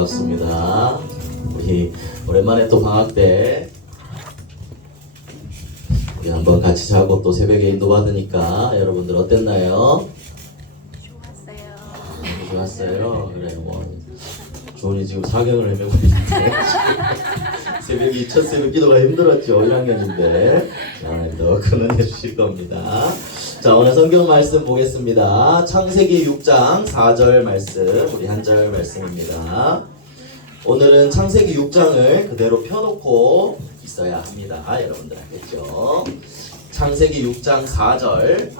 반갑습니다. 우리 오랜만에 또 방학 때 우리 한번 같이 자고 또 새벽에 인도 받으니까 여러분들 어땠나요? 좋았어요. 그래 뭐 조은이 지금 사경을 헤매고 있는데 새벽이 첫 새벽 기도가 힘들었죠. 1학년인데 더 큰 은혜 주실 겁니다. 자, 오늘 성경 말씀 보겠습니다. 창세기 6장 4절 말씀, 우리 한 절 말씀입니다. 오늘은 창세기 6장을 그대로 펴놓고 있어야 합니다. 여러분들 알겠죠? 창세기 6장 4절.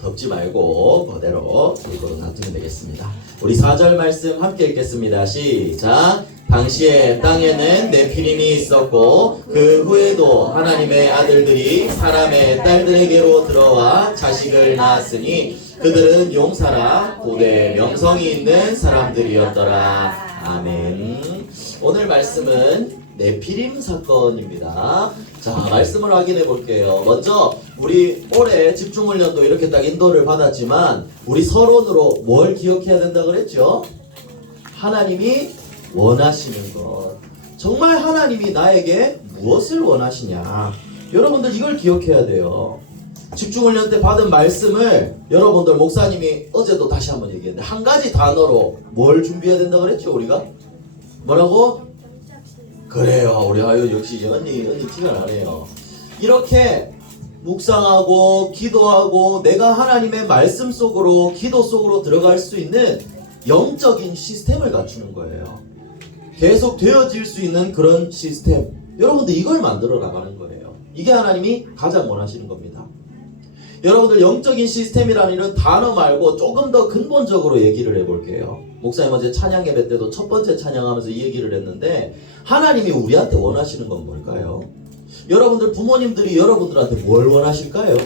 덮지 말고 그대로 읽고 놔두면 되겠습니다. 우리 4절 말씀 함께 읽겠습니다. 시작. 당시에 땅에는 네피림이 있었고 그 후에도 하나님의 아들들이 사람의 딸들에게로 들어와 자식을 낳았으니 그들은 용사라 고대 명성이 있는 사람들이었더라. 아멘. 오늘 말씀은 네피림 사건입니다. 자, 말씀을 확인해 볼게요. 먼저 우리 올해 집중훈련도 이렇게 딱 인도를 받았지만 우리 서론으로 뭘 기억해야 된다 그랬죠? 하나님이 원하시는 것. 정말 하나님이 나에게 무엇을 원하시냐. 여러분들 이걸 기억해야 돼요. 집중훈련 때 받은 말씀을 여러분들 목사님이 어제도 다시 한번 얘기했는데 한 가지 단어로 뭘 준비해야 된다 그랬죠 우리가? 뭐라고? 그래요. 우리 아유 역시 언니 티가 나네요. 이렇게 묵상하고 기도하고 내가 하나님의 말씀 속으로 기도 속으로 들어갈 수 있는 영적인 시스템을 갖추는 거예요. 계속 되어질 수 있는 그런 시스템. 여러분들 이걸 만들어 나가는 거예요. 이게 하나님이 가장 원하시는 겁니다. 여러분들 영적인 시스템이라는 이런 단어 말고 조금 더 근본적으로 얘기를 해볼게요. 목사님 어제 찬양 예배 때도 첫 번째 찬양하면서 이 얘기를 했는데 하나님이 우리한테 원하시는 건 뭘까요? 여러분들 부모님들이 여러분들한테 뭘 원하실까요?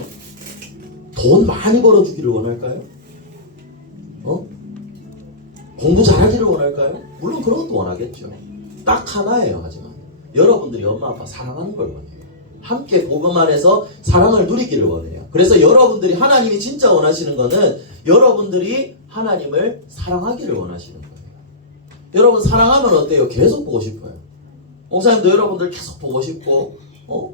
돈 많이 벌어주기를 원할까요? 공부 잘하기를 원할까요? 물론 그런 것도 원하겠죠. 딱 하나예요. 하지만 여러분들이 엄마 아빠 사랑하는 걸 원해요. 함께 복음 안에서 사랑을 누리기를 원해요. 그래서 여러분들이 하나님이 진짜 원하시는 거는 여러분들이 하나님을 사랑하기를 원하시는 거예요. 여러분 사랑하면 어때요? 계속 보고 싶어요. 목사님도 여러분들 계속 보고 싶고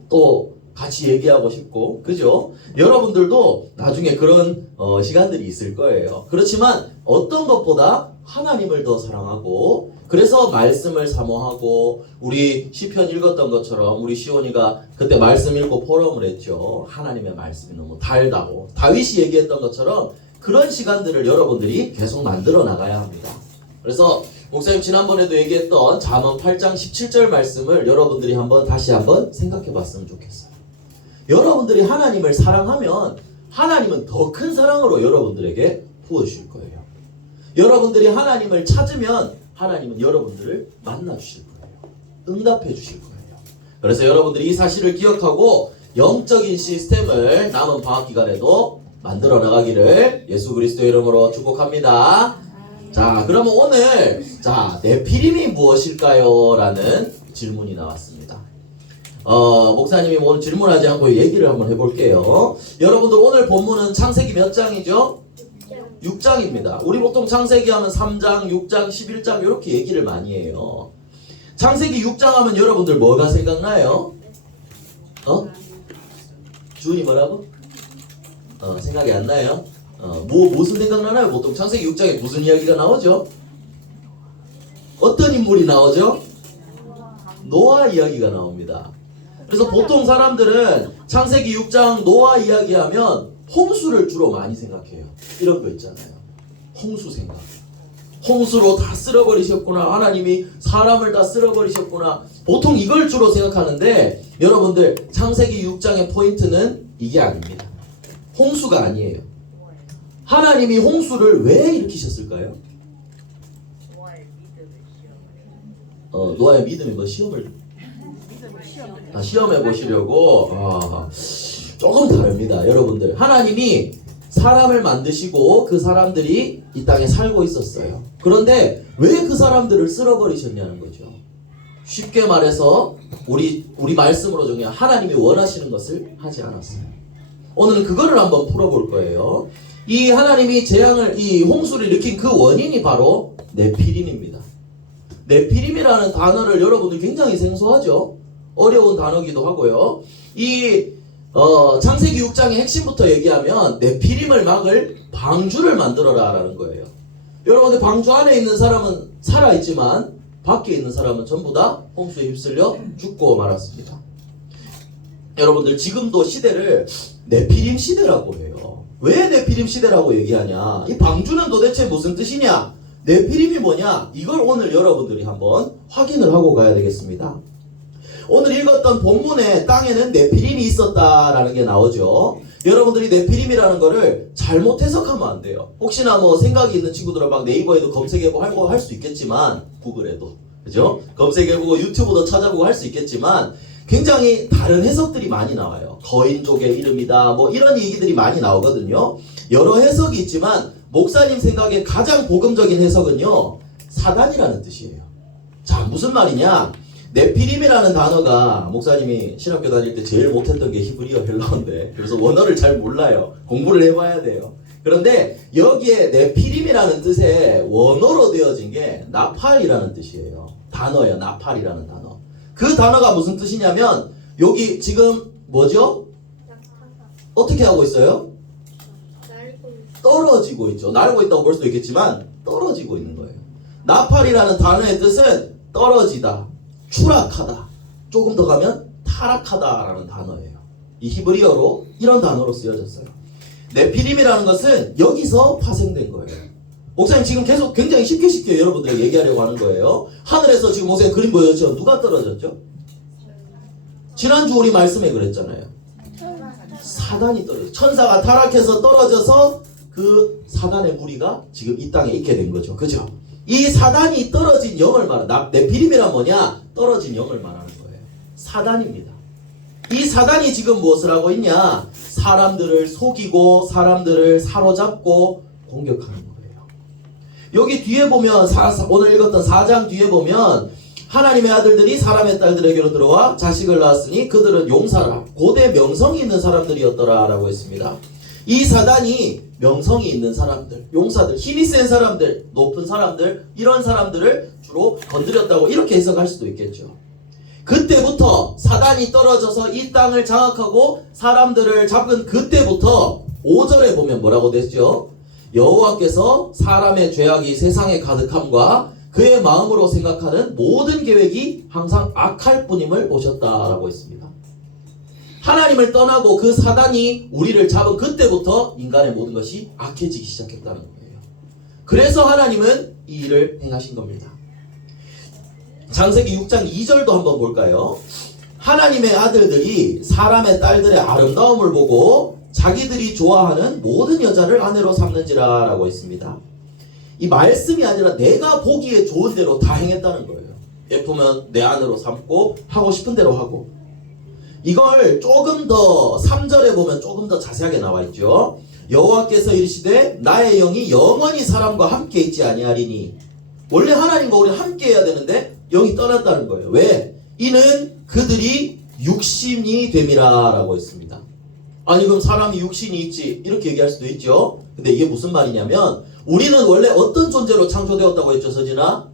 또 같이 얘기하고 싶고 그죠? 여러분들도 나중에 그런 시간들이 있을 거예요. 그렇지만 어떤 것보다 하나님을 더 사랑하고 그래서 말씀을 사모하고 우리 시편 읽었던 것처럼 우리 시온이가 그때 말씀 읽고 포럼을 했죠. 하나님의 말씀이 너무 달다고 다윗이 얘기했던 것처럼 그런 시간들을 여러분들이 계속 만들어 나가야 합니다. 그래서 목사님 지난번에도 얘기했던 잠언 8장 17절 말씀을 여러분들이 다시 한번 생각해 봤으면 좋겠어요. 여러분들이 하나님을 사랑하면 하나님은 더 큰 사랑으로 여러분들에게 부어주실 거예요. 여러분들이 하나님을 찾으면 하나님은 여러분들을 만나 주실 거예요. 응답해 주실 거예요. 그래서 여러분들이 이 사실을 기억하고 영적인 시스템을 남은 방학 기간에도 만들어 나가기를 예수 그리스도의 이름으로 축복합니다. 자, 그러면 오늘 네피림이 무엇일까요? 라는 질문이 나왔습니다. 목사님이 오늘 질문하지 않고 얘기를 한번 해볼게요. 여러분들 오늘 본문은 창세기 몇 장이죠? 6장입니다. 우리 보통 창세기 하면 3장, 6장, 11장 이렇게 얘기를 많이 해요. 창세기 6장 하면 여러분들 뭐가 생각나요? 주은이 뭐라고? 생각이 안 나요? 무슨 생각나나요? 보통 창세기 6장에 무슨 이야기가 나오죠? 어떤 인물이 나오죠? 노아 이야기가 나옵니다. 그래서 보통 사람들은 창세기 6장 노아 이야기하면 홍수를 주로 많이 생각해요. 이런 거 있잖아요. 홍수 생각. 홍수로 다 쓸어버리셨구나. 하나님이 사람을 다 쓸어버리셨구나. 보통 이걸 주로 생각하는데 여러분들 창세기 6장의 포인트는 이게 아닙니다. 홍수가 아니에요. 하나님이 홍수를 왜 일으키셨을까요? 노아의 믿음이 뭐 시험을 시험해 보시려고 조금 다릅니다. 여러분들 하나님이 사람을 만드시고 그 사람들이 이 땅에 살고 있었어요. 그런데 왜 그 사람들을 쓸어버리셨냐는 거죠. 쉽게 말해서 우리 말씀으로 정해 하나님이 원하시는 것을 하지 않았어요. 오늘은 그거를 한번 풀어볼 거예요. 이 하나님이 재앙을, 이 홍수를 일으킨 그 원인이 바로 네피림입니다. 네피림이라는 단어를 여러분들 굉장히 생소하죠? 어려운 단어기도 하고요. 이 창세기 6장의 핵심부터 얘기하면 네피림을 막을 방주를 만들어라 라는 거예요. 여러분들 방주 안에 있는 사람은 살아있지만 밖에 있는 사람은 전부 다 홍수에 휩쓸려 죽고 말았습니다. 여러분들 지금도 시대를 네피림 시대라고 해요. 왜 네피림 시대라고 얘기하냐? 이 방주는 도대체 무슨 뜻이냐? 네피림이 뭐냐? 이걸 오늘 여러분들이 한번 확인을 하고 가야 되겠습니다. 오늘 읽었던 본문에 땅에는 네피림이 있었다라는 게 나오죠. 여러분들이 네피림이라는 거를 잘못 해석하면 안 돼요. 혹시나 뭐 생각이 있는 친구들은 막 네이버에도 검색해보고 할 수 있겠지만, 구글에도, 그죠? 검색해보고 유튜브도 찾아보고 할 수 있겠지만 굉장히 다른 해석들이 많이 나와요. 거인족의 이름이다, 뭐 이런 얘기들이 많이 나오거든요. 여러 해석이 있지만 목사님 생각에 가장 복음적인 해석은요, 사단이라는 뜻이에요. 자, 무슨 말이냐? 네피림이라는 단어가 목사님이 신학교 다닐 때 제일 못했던 게 히브리어 헬라어인데, 그래서 원어를 잘 몰라요. 공부를 해봐야 돼요. 그런데 여기에 네피림이라는 뜻의 원어로 되어진 게 나팔이라는 뜻이에요. 단어예요. 나팔이라는 단어. 그 단어가 무슨 뜻이냐면 여기 지금 뭐죠? 어떻게 하고 있어요? 떨어지고 있죠. 날고 있다고 볼 수도 있겠지만 떨어지고 있는 거예요. 나팔이라는 단어의 뜻은 떨어지다, 추락하다, 조금 더 가면 타락하다라는 단어예요. 이 히브리어로 이런 단어로 쓰여졌어요. 네피림이라는 것은 여기서 파생된 거예요. 목사님 지금 계속 굉장히 쉽게 여러분들에게 얘기하려고 하는 거예요. 하늘에서 지금 목사님 그림 보여줬죠? 누가 떨어졌죠? 지난주 우리 말씀에 그랬잖아요. 사단이 떨어졌죠. 천사가 타락해서 떨어져서 그 사단의 무리가 지금 이 땅에 있게 된 거죠. 그죠? 이 사단이 떨어진 영을 말하는, 네피림이란 뭐냐? 떨어진 영을 말하는 거예요. 사단입니다. 이 사단이 지금 무엇을 하고 있냐? 사람들을 속이고 사람들을 사로잡고 공격하는 거예요. 여기 뒤에 보면 오늘 읽었던 4장 뒤에 보면 하나님의 아들들이 사람의 딸들에게로 들어와 자식을 낳았으니 그들은 용사라, 고대 명성이 있는 사람들이었더라 라고 했습니다. 이 사단이 명성이 있는 사람들, 용사들, 힘이 센 사람들, 높은 사람들, 이런 사람들을 주로 건드렸다고 이렇게 해석할 수도 있겠죠. 그때부터 사단이 떨어져서 이 땅을 장악하고 사람들을 잡은 그때부터 5절에 보면 뭐라고 됐죠? 여호와께서 사람의 죄악이 세상에 가득함과 그의 마음으로 생각하는 모든 계획이 항상 악할 뿐임을 보셨다라고 했습니다. 하나님을 떠나고 그 사단이 우리를 잡은 그때부터 인간의 모든 것이 악해지기 시작했다는 거예요. 그래서 하나님은 이 일을 행하신 겁니다. 창세기 6장 2절도 한번 볼까요? 하나님의 아들들이 사람의 딸들의 아름다움을 보고 자기들이 좋아하는 모든 여자를 아내로 삼는지라 라고 했습니다. 이 말씀이 아니라 내가 보기에 좋은 대로 다 행했다는 거예요. 예쁘면 내 아내로 삼고 하고 싶은 대로 하고. 이걸 조금 더 3절에 보면 조금 더 자세하게 나와 있죠. 여호와께서 이르시되 나의 영이 영원히 사람과 함께 있지 아니하리니. 원래 하나님과 우리 함께 해야 되는데 영이 떠났다는 거예요. 왜? 이는 그들이 육신이 됨이라 라고 했습니다. 아니 그럼 사람이 육신이 있지 이렇게 얘기할 수도 있죠. 근데 이게 무슨 말이냐면 우리는 원래 어떤 존재로 창조되었다고 했죠, 서진아?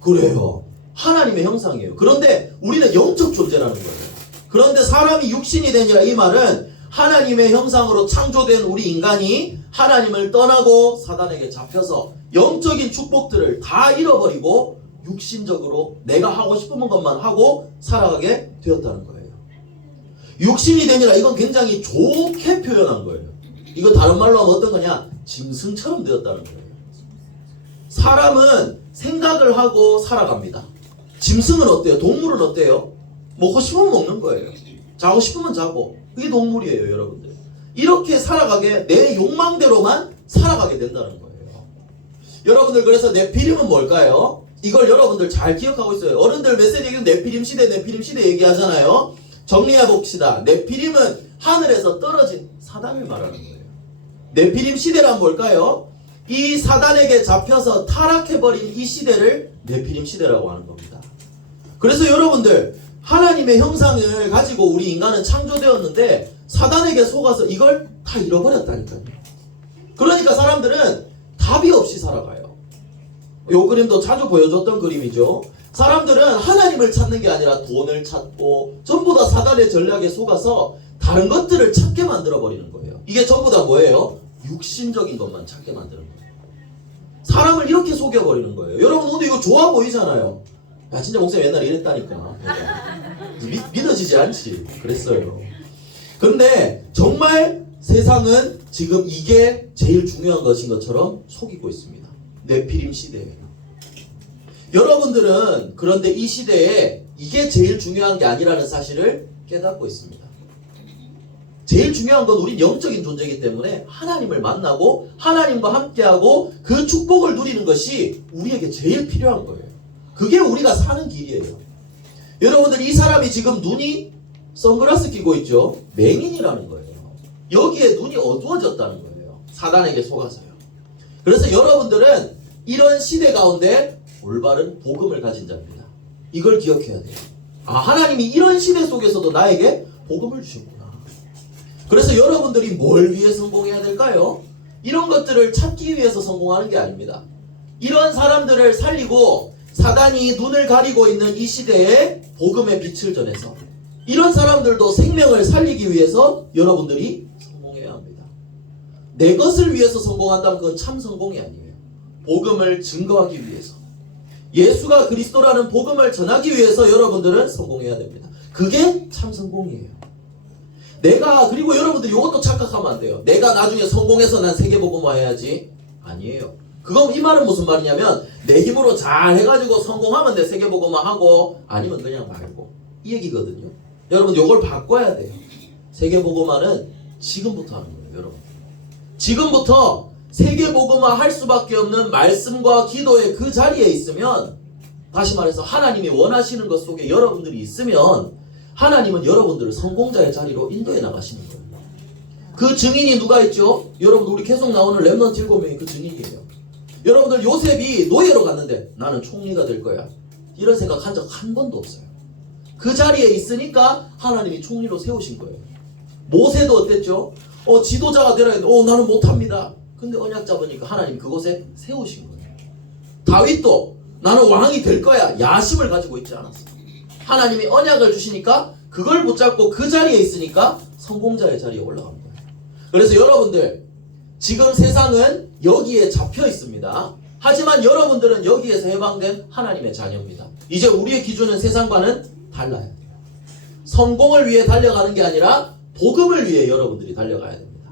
그래요. 하나님의 형상이에요. 그런데 우리는 영적 존재라는 거예요. 그런데 사람이 육신이 되니라 이 말은 하나님의 형상으로 창조된 우리 인간이 하나님을 떠나고 사단에게 잡혀서 영적인 축복들을 다 잃어버리고 육신적으로 내가 하고 싶은 것만 하고 살아가게 되었다는 거예요. 육신이 되니라 이건 굉장히 좋게 표현한 거예요. 이거 다른 말로 하면 어떤 거냐? 짐승처럼 되었다는 거예요. 사람은 생각을 하고 살아갑니다. 짐승은 어때요? 동물은 어때요? 먹고 싶으면 먹는 거예요. 자고 싶으면 자고. 그게 동물이에요, 여러분들. 이렇게 살아가게 내 욕망대로만 살아가게 된다는 거예요. 여러분들 그래서 네피림은 뭘까요? 이걸 여러분들 잘 기억하고 있어요. 어른들 메시지 얘기는 네피림 시대 얘기하잖아요. 정리해 봅시다. 네피림은 하늘에서 떨어진 사단을 말하는 거예요. 네피림 시대란 뭘까요? 이 사단에게 잡혀서 타락해버린 이 시대를 네피림 시대라고 하는 겁니다. 그래서 여러분들 하나님의 형상을 가지고 우리 인간은 창조되었는데 사단에게 속아서 이걸 다 잃어버렸다니까요. 그러니까 사람들은 답이 없이 살아가요. 이 그림도 자주 보여줬던 그림이죠. 사람들은 하나님을 찾는 게 아니라 돈을 찾고 전부 다 사단의 전략에 속아서 다른 것들을 찾게 만들어버리는 거예요. 이게 전부 다 뭐예요? 육신적인 것만 찾게 만드는 거예요. 사람을 이렇게 속여버리는 거예요. 여러분 오늘 이거 좋아 보이잖아요. 야 진짜 목사님 옛날에 이랬다니까. 믿어지지 않지. 그랬어요. 그런데 정말 세상은 지금 이게 제일 중요한 것인 것처럼 속이고 있습니다. 네피림 시대예요. 여러분들은 그런데 이 시대에 이게 제일 중요한 게 아니라는 사실을 깨닫고 있습니다. 제일 중요한 건 우린 영적인 존재이기 때문에 하나님을 만나고 하나님과 함께하고 그 축복을 누리는 것이 우리에게 제일 필요한 거예요. 그게 우리가 사는 길이에요. 여러분들 이 사람이 지금 눈이 선글라스 끼고 있죠. 맹인이라는 거예요. 여기에 눈이 어두워졌다는 거예요. 사단에게 속아서요. 그래서 여러분들은 이런 시대 가운데 올바른 복음을 가진 자입니다. 이걸 기억해야 돼요. 아, 하나님이 이런 시대 속에서도 나에게 복음을 주셨구나. 그래서 여러분들이 뭘 위해 성공해야 될까요? 이런 것들을 찾기 위해서 성공하는 게 아닙니다. 이런 사람들을 살리고 사단이 눈을 가리고 있는 이 시대에 복음의 빛을 전해서 이런 사람들도 생명을 살리기 위해서 여러분들이 성공해야 합니다. 내 것을 위해서 성공한다면 그건 참 성공이 아니에요. 복음을 증거하기 위해서, 예수가 그리스도라는 복음을 전하기 위해서 여러분들은 성공해야 됩니다. 그게 참 성공이에요. 그리고 여러분들 이것도 착각하면 안 돼요. 내가 나중에 성공해서 난 세계복음화 해야지. 아니에요. 이 말은 무슨 말이냐면 내 힘으로 잘 해가지고 성공하면 내 세계복음화 하고 아니면 그냥 말고, 이 얘기거든요. 여러분 이걸 바꿔야 돼요. 세계복음화는 지금부터 하는 거예요. 여러분 지금부터 세계복음화 할 수밖에 없는 말씀과 기도의 그 자리에 있으면, 다시 말해서 하나님이 원하시는 것 속에 여러분들이 있으면 하나님은 여러분들을 성공자의 자리로 인도해 나가시는 거예요. 그 증인이 누가 있죠? 여러분 우리 계속 나오는 렘넌트 7명이 그 증인이에요. 여러분들 요셉이 노예로 갔는데 나는 총리가 될 거야, 이런 생각 한 적 한 번도 없어요. 그 자리에 있으니까 하나님이 총리로 세우신 거예요. 모세도 어땠죠? 지도자가 되라 했는데 나는 못합니다. 근데 언약 잡으니까 하나님 그곳에 세우신 거예요. 다윗도 나는 왕이 될 거야, 야심을 가지고 있지 않았어요. 하나님이 언약을 주시니까 그걸 붙잡고 그 자리에 있으니까 성공자의 자리에 올라간 거예요. 그래서 여러분들 지금 세상은 여기에 잡혀 있습니다. 하지만 여러분들은 여기에서 해방된 하나님의 자녀입니다. 이제 우리의 기준은 세상과는 달라야 돼요. 성공을 위해 달려가는 게 아니라 복음을 위해 여러분들이 달려가야 됩니다.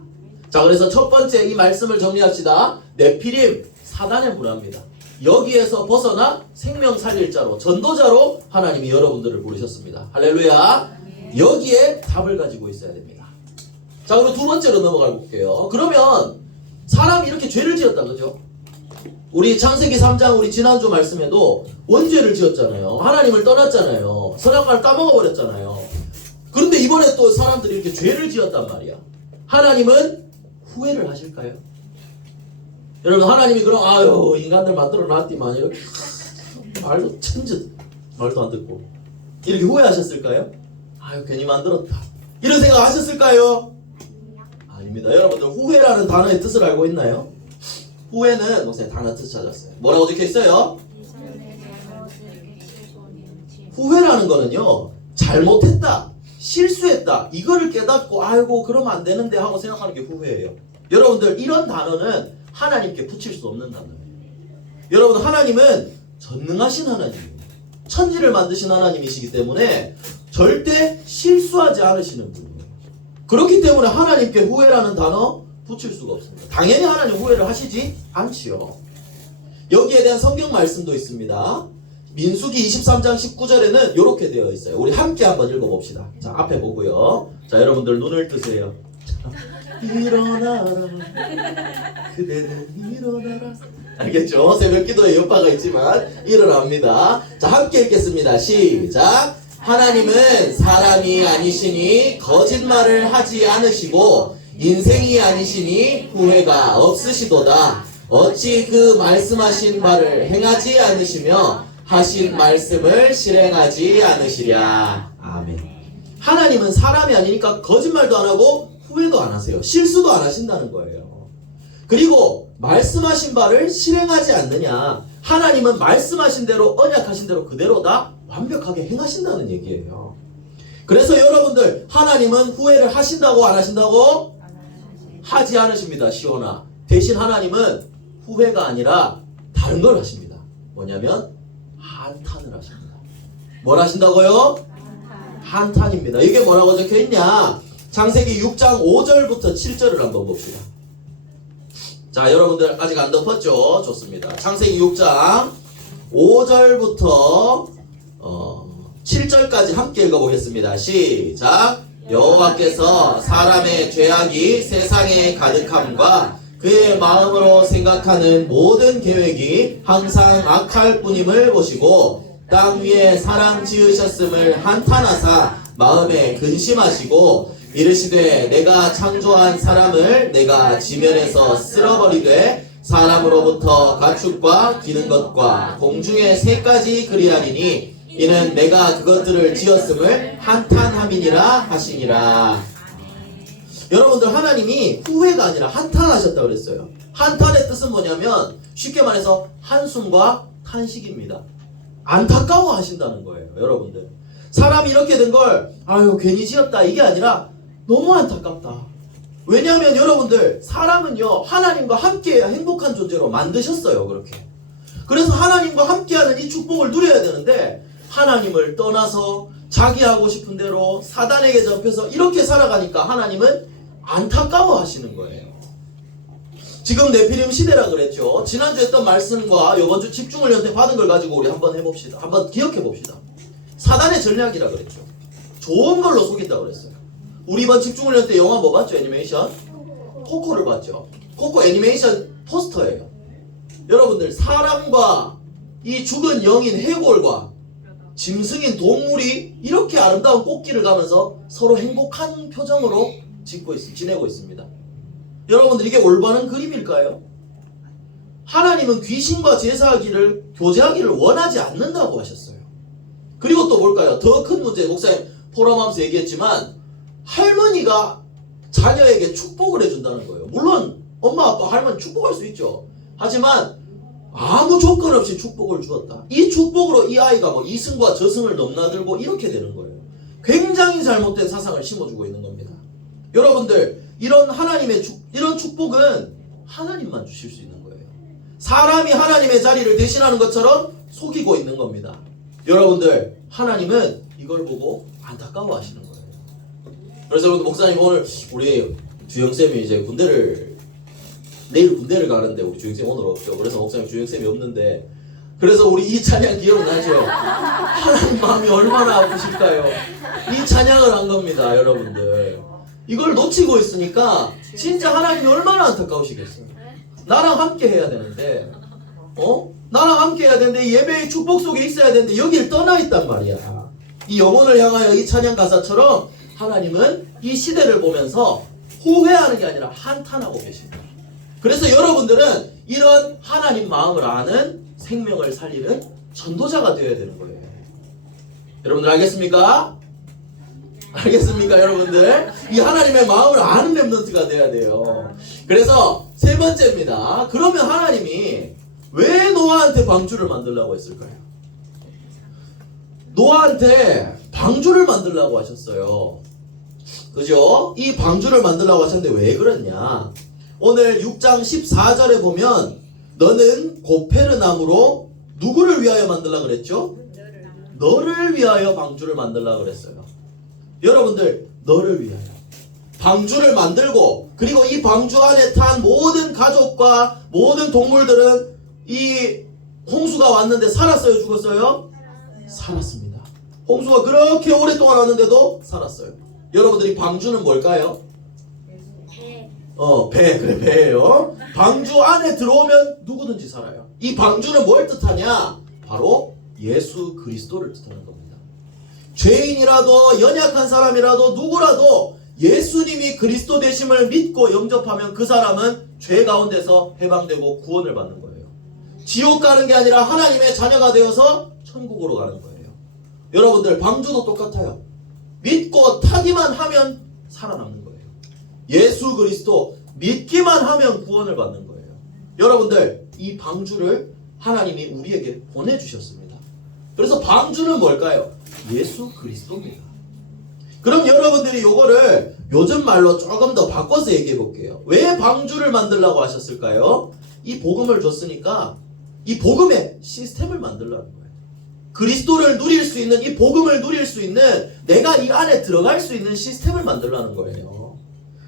자, 그래서 첫 번째 이 말씀을 정리합시다. 네피림, 사단의 문화입니다. 여기에서 벗어나 생명 살릴 자로, 전도자로 하나님이 여러분들을 부르셨습니다. 할렐루야. 여기에 답을 가지고 있어야 됩니다. 자, 그럼 두 번째로 넘어가 볼게요. 그러면 사람이 이렇게 죄를 지었다, 그죠? 우리 창세기 3장 우리 지난주 말씀에도 원죄를 지었잖아요. 하나님을 떠났잖아요. 선악과를 까먹어버렸잖아요. 그런데 이번에 또 사람들이 이렇게 죄를 지었단 말이야. 하나님은 후회를 하실까요? 여러분 하나님이 그럼 인간들 만들어 놨디만 이렇게 말도 천짓 말도 안 듣고 이렇게 후회하셨을까요? 괜히 만들었다 이런 생각 하셨을까요? 아닙니다. 여러분들 후회라는 단어의 뜻을 알고 있나요? 후회는 목사님 단어 뜻 찾았어요. 뭐라고 적혀있어요? 후회라는 거는요, 잘못했다, 실수했다, 이거를 깨닫고 그러면 안 되는데 하고 생각하는 게 후회예요. 여러분들 이런 단어는 하나님께 붙일 수 없는 단어예요. 여러분 하나님은 전능하신 하나님이에요. 천지를 만드신 하나님이시기 때문에 절대 실수하지 않으시는 분이에요. 그렇기 때문에 하나님께 후회라는 단어 붙일 수가 없습니다. 당연히 하나님 후회를 하시지 않지요. 여기에 대한 성경 말씀도 있습니다. 민수기 23장 19절에는 이렇게 되어 있어요. 우리 함께 한번 읽어봅시다. 자, 앞에 보고요. 자, 여러분들 눈을 뜨세요. 일어나라 그대는 일어나라. 알겠죠? 새벽 기도에 여파가 있지만 일어납니다. 자, 함께 읽겠습니다. 시작. 하나님은 사람이 아니시니 거짓말을 하지 않으시고 인생이 아니시니 후회가 없으시도다. 어찌 그 말씀하신 바를 행하지 않으시며 하신 말씀을 실행하지 않으시랴. 아멘. 하나님은 사람이 아니니까 거짓말도 안 하고 후회도 안 하세요. 실수도 안 하신다는 거예요. 그리고 말씀하신 바를 실행하지 않느냐. 하나님은 말씀하신 대로 언약하신 대로 그대로 다 완벽하게 행하신다는 얘기예요. 그래서 여러분들 하나님은 후회를 하신다고 안 하신다고? 하지 않으십니다. 시온아. 대신 하나님은 후회가 아니라 다른 걸 하십니다. 뭐냐면 한탄을 하십니다. 뭘 하신다고요? 한탄입니다. 이게 뭐라고 적혀있냐? 창세기 6장 5절부터 7절을 한번 봅시다. 자, 여러분들 아직 안 덮었죠? 좋습니다. 창세기 6장 5절부터 7절까지 함께 읽어보겠습니다. 시작! 여호와께서 사람의 죄악이 세상에 가득함과 그의 마음으로 생각하는 모든 계획이 항상 악할 뿐임을 보시고 땅 위에 사람 지으셨음을 한탄하사 마음에 근심하시고 이르시되 내가 창조한 사람을 내가 지면에서 쓸어버리되 사람으로부터 가축과 기는 것과 공중의 새까지 그리하리니 이는 내가 그것들을 지었음을 한탄함이니라 하시니라. 여러분들 하나님이 후회가 아니라 한탄하셨다고 그랬어요. 한탄의 뜻은 뭐냐면 쉽게 말해서 한숨과 탄식입니다. 안타까워 하신다는 거예요. 여러분들 사람이 이렇게 된 걸 아유 괜히 지었다 이게 아니라 너무 안타깝다. 왜냐하면 여러분들 사람은요 하나님과 함께해야 행복한 존재로 만드셨어요. 그렇게. 그래서 하나님과 함께하는 이 축복을 누려야 되는데 하나님을 떠나서 자기 하고 싶은 대로 사단에게 잡혀서 이렇게 살아가니까 하나님은 안타까워 하시는 거예요. 지금 네피림 시대라 그랬죠. 지난주에 했던 말씀과 이번주 집중을 연대 받은 걸 가지고 우리 한번 해봅시다. 한번 기억해 봅시다. 사단의 전략이라 그랬죠. 좋은 걸로 속인다고 그랬어요. 우리 이번 집중을 연대 영화 뭐 봤죠? 애니메이션? 코코를 봤죠. 코코 애니메이션 포스터예요. 여러분들 사람과 이 죽은 영인 해골과 짐승인 동물이 이렇게 아름다운 꽃길을 가면서 서로 행복한 표정으로 지내고 있습니다. 여러분들 이게 올바른 그림일까요? 하나님은 귀신과 제사하기를 교제하기를 원하지 않는다고 하셨어요. 그리고 또 뭘까요? 더 큰 문제, 목사님 포럼하면서 얘기했지만 할머니가 자녀에게 축복을 해준다는 거예요. 물론 엄마 아빠 할머니 축복할 수 있죠. 하지만 아무 조건 없이 축복을 주었다. 이 축복으로 이 아이가 뭐 이승과 저승을 넘나들고 이렇게 되는 거예요. 굉장히 잘못된 사상을 심어주고 있는 겁니다. 여러분들 이런 하나님의 이런 축복은 하나님만 주실 수 있는 거예요. 사람이 하나님의 자리를 대신하는 것처럼 속이고 있는 겁니다. 여러분들 하나님은 이걸 보고 안타까워 하시는 거예요. 그래서 목사님 오늘 우리 주영쌤이 이제 내일 군대를 가는데 우리 주영쌤 오늘 없죠. 그래서 목사님 주영쌤이 없는데 그래서 우리 이 찬양 기억나죠? 하나님 마음이 얼마나 아프실까요? 이 찬양을 한 겁니다. 여러분들 이걸 놓치고 있으니까 진짜 하나님이 얼마나 안타까우시겠어요. 나랑 함께 해야 되는데 나랑 함께 해야 되는데 예배의 축복 속에 있어야 되는데 여길 떠나 있단 말이야. 이 영혼을 향하여 이 찬양 가사처럼 하나님은 이 시대를 보면서 후회하는 게 아니라 한탄하고 계십니다. 그래서 여러분들은 이런 하나님 마음을 아는 생명을 살리는 전도자가 되어야 되는 거예요. 여러분들 알겠습니까? 알겠습니까 여러분들? 이 하나님의 마음을 아는 렘넌트가 돼야 돼요. 그래서 세 번째입니다. 그러면 하나님이 왜 노아한테 방주를 만들라고 했을까요? 노아한테 방주를 만들라고 하셨어요. 그죠? 이 방주를 만들라고 하셨는데 왜 그랬냐? 오늘 6장 14절에 보면 너는 고페르나무로 누구를 위하여 만들라 그랬죠? 너를 위하여 방주를 만들라 그랬어요. 여러분들 너를 위하여 방주를 만들고 그리고 이 방주 안에 탄 모든 가족과 모든 동물들은 이 홍수가 왔는데 살았어요? 죽었어요? 살았습니다. 홍수가 그렇게 오랫동안 왔는데도 살았어요. 여러분들이 방주는 뭘까요? 배. 그래 배예요. 방주 안에 들어오면 누구든지 살아요. 이 방주는 뭘 뜻하냐? 바로 예수 그리스도를 뜻하는 겁니다. 죄인이라도 연약한 사람이라도 누구라도 예수님이 그리스도 되심을 믿고 영접하면 그 사람은 죄 가운데서 해방되고 구원을 받는 거예요. 지옥 가는 게 아니라 하나님의 자녀가 되어서 천국으로 가는 거예요. 여러분들 방주도 똑같아요. 믿고 타기만 하면 살아남는 거예요. 예수 그리스도 믿기만 하면 구원을 받는 거예요. 여러분들, 이 방주를 하나님이 우리에게 보내주셨습니다. 그래서 방주는 뭘까요? 예수 그리스도입니다. 그럼 여러분들이 요거를 요즘 말로 조금 더 바꿔서 얘기해 볼게요. 왜 방주를 만들라고 하셨을까요? 이 복음을 줬으니까 이 복음의 시스템을 만들라는 거예요. 그리스도를 누릴 수 있는, 이 복음을 누릴 수 있는, 내가 이 안에 들어갈 수 있는 시스템을 만들라는 거예요.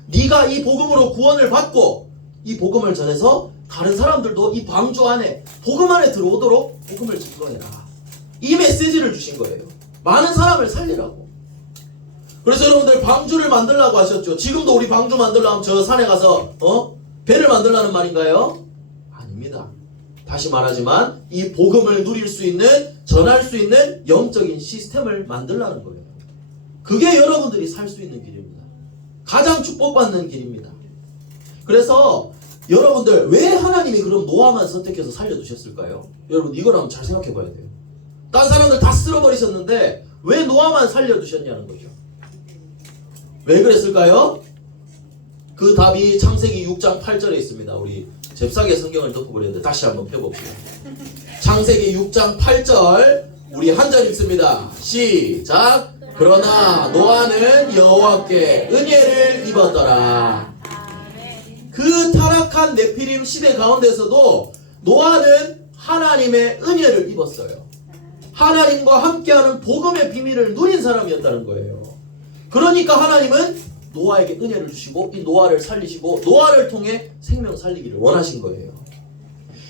네가 이 복음으로 구원을 받고 이 복음을 전해서 다른 사람들도 이 방주 안에, 복음 안에 들어오도록 복음을 증거해라. 이 메시지를 주신 거예요. 많은 사람을 살리라고. 그래서 여러분들 방주를 만들라고 하셨죠. 지금도 우리 방주 만들려면 저 산에 가서 배를 만들라는 말인가요? 아닙니다. 다시 말하지만 이 복음을 누릴 수 있는, 전할 수 있는 영적인 시스템을 만들라는 거예요. 그게 여러분들이 살 수 있는 길입니다. 가장 축복받는 길입니다. 그래서 여러분들, 왜 하나님이 그럼 노아만 선택해서 살려두셨을까요? 여러분, 이걸 한번 잘 생각해 봐야 돼요. 딴 사람들 다 쓸어버리셨는데 왜 노아만 살려두셨냐는 거죠. 왜 그랬을까요? 그 답이 창세기 6장 8절에 있습니다. 우리 잽싸게 성경을 덮어버렸는데 다시 한번 펴봅시다. 창세기 6장 8절, 우리 한 절 읽습니다. 시작. 그러나 노아는 여호와께 은혜를 입었더라. 그 타락한 네피림 시대 가운데서도 노아는 하나님의 은혜를 입었어요. 하나님과 함께하는 복음의 비밀을 누린 사람이었다는 거예요. 그러니까 하나님은 노아에게 은혜를 주시고 이 노아를 살리시고 노아를 통해 생명 살리기를 원하신 거예요.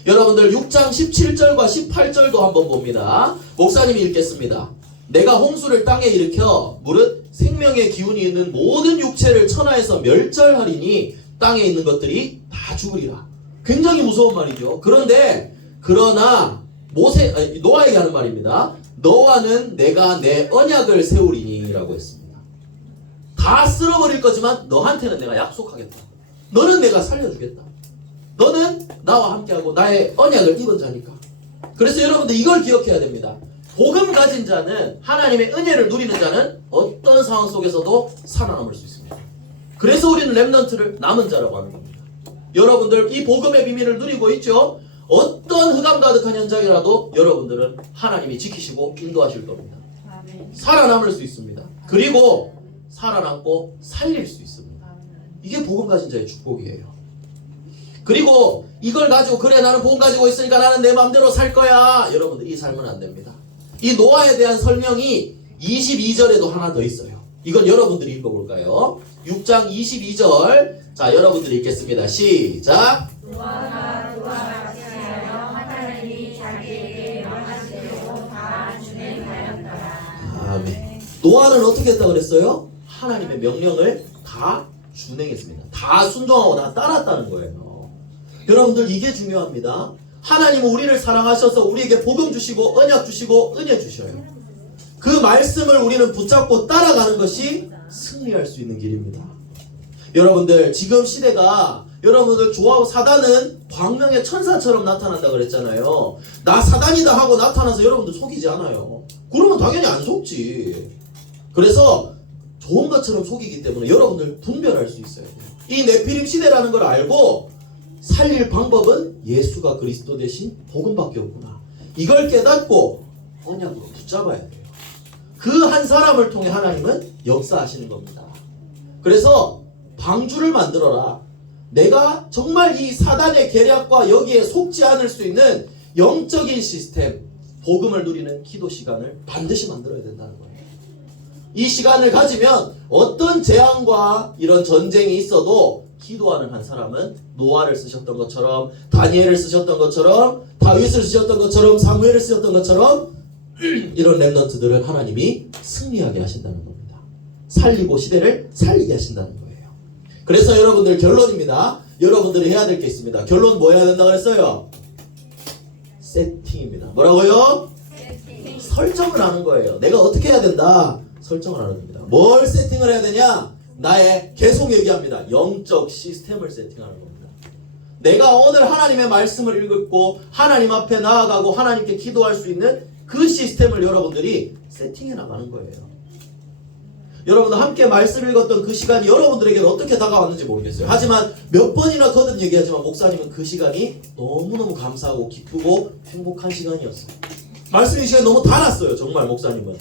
여러분들 6장 17절과 18절도 한번 봅니다. 목사님이 읽겠습니다. 내가 홍수를 땅에 일으켜 무릇 생명의 기운이 있는 모든 육체를 천하에서 멸절하리니 땅에 있는 것들이 다 죽으리라. 굉장히 무서운 말이죠. 그러나 노아에게 하는 말입니다. 너와는 내가 내 언약을 세우리니 라고 했습니다. 다 쓸어버릴 거지만 너한테는 내가 약속하겠다. 너는 내가 살려주겠다. 너는 나와 함께하고 나의 언약을 입은 자니까. 그래서 여러분들 이걸 기억해야 됩니다. 복음 가진 자는, 하나님의 은혜를 누리는 자는 어떤 상황 속에서도 살아남을 수 있습니다. 그래서 우리는 렘넌트를 남은 자라고 하는 겁니다. 여러분들 이 복음의 비밀을 누리고 있죠? 어떤 흑암 가득한 현장이라도 여러분들은 하나님이 지키시고 인도하실 겁니다. 살아남을 수 있습니다. 그리고 살아남고 살릴 수 있습니다. 이게 복음 가진 자의 축복이에요. 그리고 이걸 가지고, 그래 나는 복음 가지고 있으니까 나는 내 마음대로 살 거야. 여러분들 이 삶은 안 됩니다. 이 노아에 대한 설명이 22절에도 하나 더 있어요. 이건 여러분들이 읽어볼까요? 6장 22절. 자, 여러분들이 읽겠습니다. 시작. 노아가 같이 하여 하나님이 자기에게 명하시고 다 준행하였더라. 아멘. 노아는 어떻게 했다고 그랬어요? 하나님의 명령을 다 준행했습니다. 다 순종하고 다 따랐다는 거예요. 여러분들 이게 중요합니다. 하나님은 우리를 사랑하셔서 우리에게 복음 주시고 언약 주시고 은혜 주셔요. 그 말씀을 우리는 붙잡고 따라가는 것이 승리할 수 있는 길입니다. 여러분들 지금 시대가, 여러분들 조합 사단은 광명의 천사처럼 나타난다 그랬잖아요. 나 사단이다 하고 나타나서 여러분들 속이지 않아요. 그러면 당연히 안 속지. 그래서 좋은 것처럼 속이기 때문에 여러분들 분별할 수 있어야 돼요. 이 네피림 시대라는 걸 알고 살릴 방법은 예수가 그리스도 대신 복음밖에 없구나. 이걸 깨닫고 언약으로 붙잡아야 돼요. 그 한 사람을 통해 하나님은 역사하시는 겁니다. 그래서 방주를 만들어라. 내가 정말 이 사단의 계략과 여기에 속지 않을 수 있는 영적인 시스템, 복음을 누리는 기도 시간을 반드시 만들어야 된다는 거예요. 이 시간을 가지면 어떤 재앙과 이런 전쟁이 있어도 기도하는 한 사람은 노아를 쓰셨던 것처럼, 다니엘을 쓰셨던 것처럼, 다윗을 쓰셨던 것처럼, 사무엘을 쓰셨던 것처럼 이런 렘넌트들을 하나님이 승리하게 하신다는 겁니다. 살리고 시대를 살리게 하신다는 거예요. 그래서 여러분들 결론입니다. 여러분들이 해야 될 게 있습니다. 결론 뭐 해야 된다고 했어요? 세팅입니다. 뭐라고요? 세팅. 설정을 하는 거예요. 내가 어떻게 해야 된다? 설정을 하는 겁니다. 뭘 세팅을 해야 되냐? 나의, 계속 얘기합니다. 영적 시스템을 세팅하는 겁니다. 내가 오늘 하나님의 말씀을 읽고 하나님 앞에 나아가고 하나님께 기도할 수 있는 그 시스템을 여러분들이 세팅해 나가는 거예요. 여러분들 함께 말씀 읽었던 그 시간이 여러분들에게는 어떻게 다가왔는지 모르겠어요. 하지만 몇 번이나 거듭 얘기하지만 목사님은 그 시간이 너무너무 감사하고 기쁘고 행복한 시간이었어요. 말씀이 시간이 너무 달았어요. 정말 목사님은.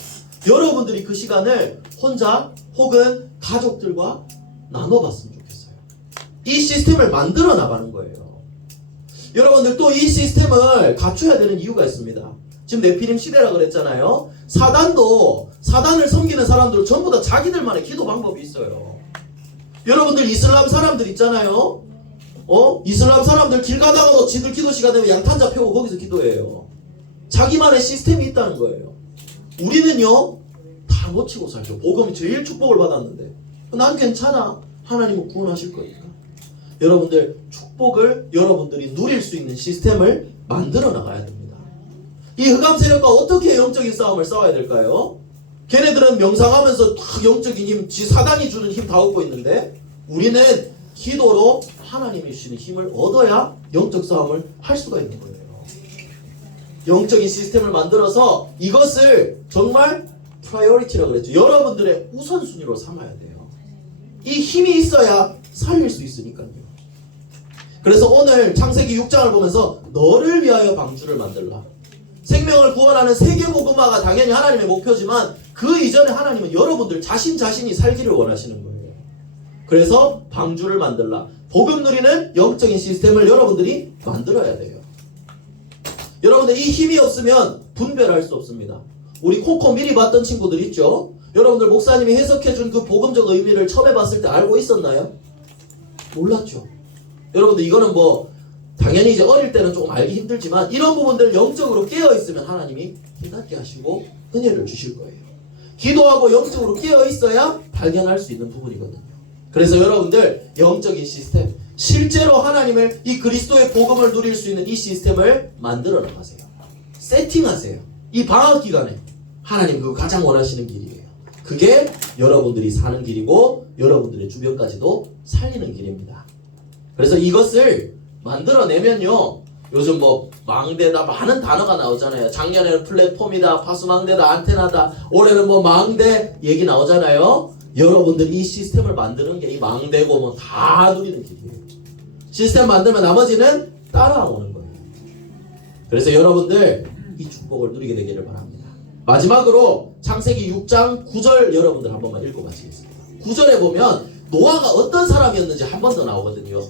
여러분들이 그 시간을 혼자 혹은 가족들과 나눠봤으면 좋겠어요. 이 시스템을 만들어 나가는 거예요. 여러분들 또 이 시스템을 갖춰야 되는 이유가 있습니다. 지금 네피림 시대라 그랬잖아요. 사단을 섬기는 사람들 전부 다 자기들만의 기도 방법이 있어요. 여러분들 이슬람 사람들 있잖아요. 이슬람 사람들 길 가다가도 지들 기도 시간 되면 양탄자 펴고 거기서 기도해요. 자기만의 시스템이 있다는 거예요. 우리는요 다 놓치고 살죠. 복음이 제일 축복을 받았는데 난 괜찮아. 하나님은 구원하실 거니까. 여러분들 축복을 여러분들이 누릴 수 있는 시스템을 만들어 나가야 됩니다. 이 흑암 세력과 어떻게 영적인 싸움을 싸워야 될까요? 걔네들은 명상하면서 딱 영적인 힘, 사단이 주는 힘 다 얻고 있는데 우리는 기도로 하나님이 주시는 힘을 얻어야 영적 싸움을 할 수가 있는 거예요. 영적인 시스템을 만들어서 이것을 정말 프라이어리티라고 그랬죠. 여러분들의 우선순위로 삼아야 돼요. 이 힘이 있어야 살릴 수 있으니까요. 그래서 오늘 창세기 6장을 보면서 너를 위하여 방주를 만들라. 생명을 구원하는 세계복음화가 당연히 하나님의 목표지만 그 이전에 하나님은 여러분들 자신이 살기를 원하시는 거예요. 그래서 방주를 만들라. 복음 누리는 영적인 시스템을 여러분들이 만들어야 돼요. 여러분들 이 힘이 없으면 분별할 수 없습니다. 우리 코코 미리 봤던 친구들 있죠? 여러분들 목사님이 해석해준 그 복음적 의미를 처음에 봤을 때 알고 있었나요? 몰랐죠. 여러분들 이거는 당연히 이제 어릴 때는 조금 알기 힘들지만 이런 부분들 영적으로 깨어있으면 하나님이 깨닫게 하시고 은혜를 주실 거예요. 기도하고 영적으로 깨어있어야 발견할 수 있는 부분이거든요. 그래서 여러분들 영적인 시스템, 실제로 하나님을 이 그리스도의 복음을 누릴 수 있는 이 시스템을 만들어 나가세요. 세팅하세요. 이 방학 기간에 하나님 그거 가장 원하시는 길이에요. 그게 여러분들이 사는 길이고 여러분들의 주변까지도 살리는 길입니다. 그래서 이것을 만들어내면요, 요즘 망대다 많은 단어가 나오잖아요. 작년에는 플랫폼이다, 파수망대다, 안테나다, 올해는 망대 얘기 나오잖아요. 여러분들이 이 시스템을 만드는 게 이 망대고 다 누리는 길이에요. 시스템 만들면 나머지는 따라오는 거예요. 그래서 여러분들 이 축복을 누리게 되기를 바랍니다. 마지막으로 창세기 6장 9절 여러분들 한 번만 읽어봐주겠습니다. 9절에 보면 노아가 어떤 사람이었는지 한 번 더 나오거든요.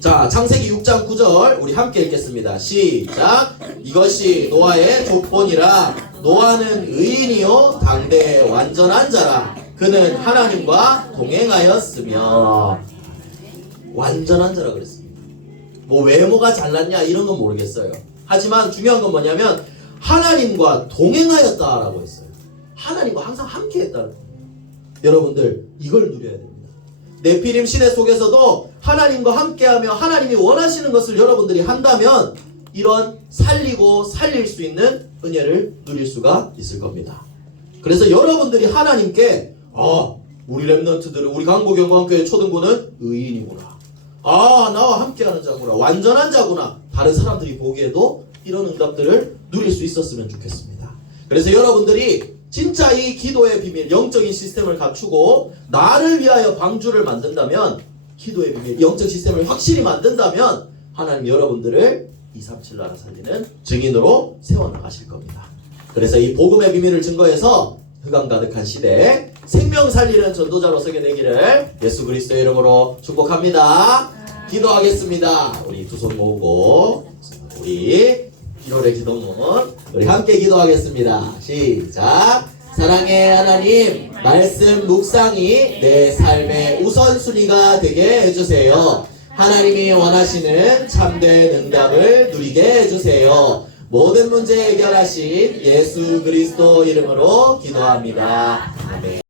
자, 창세기 6장 9절 우리 함께 읽겠습니다. 시작. 이것이 노아의 족본이라. 노아는 의인이요 당대 완전한 자라. 그는 하나님과 동행하였으며. 완전한 자라 그랬습니다. 외모가 잘났냐 이런 건 모르겠어요. 하지만 중요한 건 뭐냐면 하나님과 동행하였다라고 했어요. 하나님과 항상 함께 했다는 거예요. 여러분들 이걸 누려야 됩니다. 네피림 시대 속에서도 하나님과 함께하며 하나님이 원하시는 것을 여러분들이 한다면 이런 살리고 살릴 수 있는 은혜를 누릴 수가 있을 겁니다. 그래서 여러분들이 하나님께 우리 렘넌트들은 우리 강보경광교회 초등부는 의인이구나. 나와 함께하는 자구나. 완전한 자구나. 다른 사람들이 보기에도 이런 응답들을 누릴 수 있었으면 좋겠습니다. 그래서 여러분들이 진짜 이 기도의 비밀, 영적인 시스템을 갖추고 나를 위하여 방주를 만든다면, 기도의 비밀, 영적 시스템을 확실히 만든다면 하나님 여러분들을 237 나라 살리는 증인으로 세워나가실 겁니다. 그래서 이 복음의 비밀을 증거해서 흑암 가득한 시대에 생명 살리는 전도자로 서게 되기를 예수 그리스도의 이름으로 축복합니다. 기도하겠습니다. 우리 두 손 모으고 우리 1월의 기도문 우리 함께 기도하겠습니다. 시작. 사랑의 하나님, 말씀 묵상이 내 삶의 우선순위가 되게 해주세요. 하나님이 원하시는 참된 응답을 누리게 해주세요. 모든 문제 해결하신 예수 그리스도 이름으로 기도합니다. 아멘.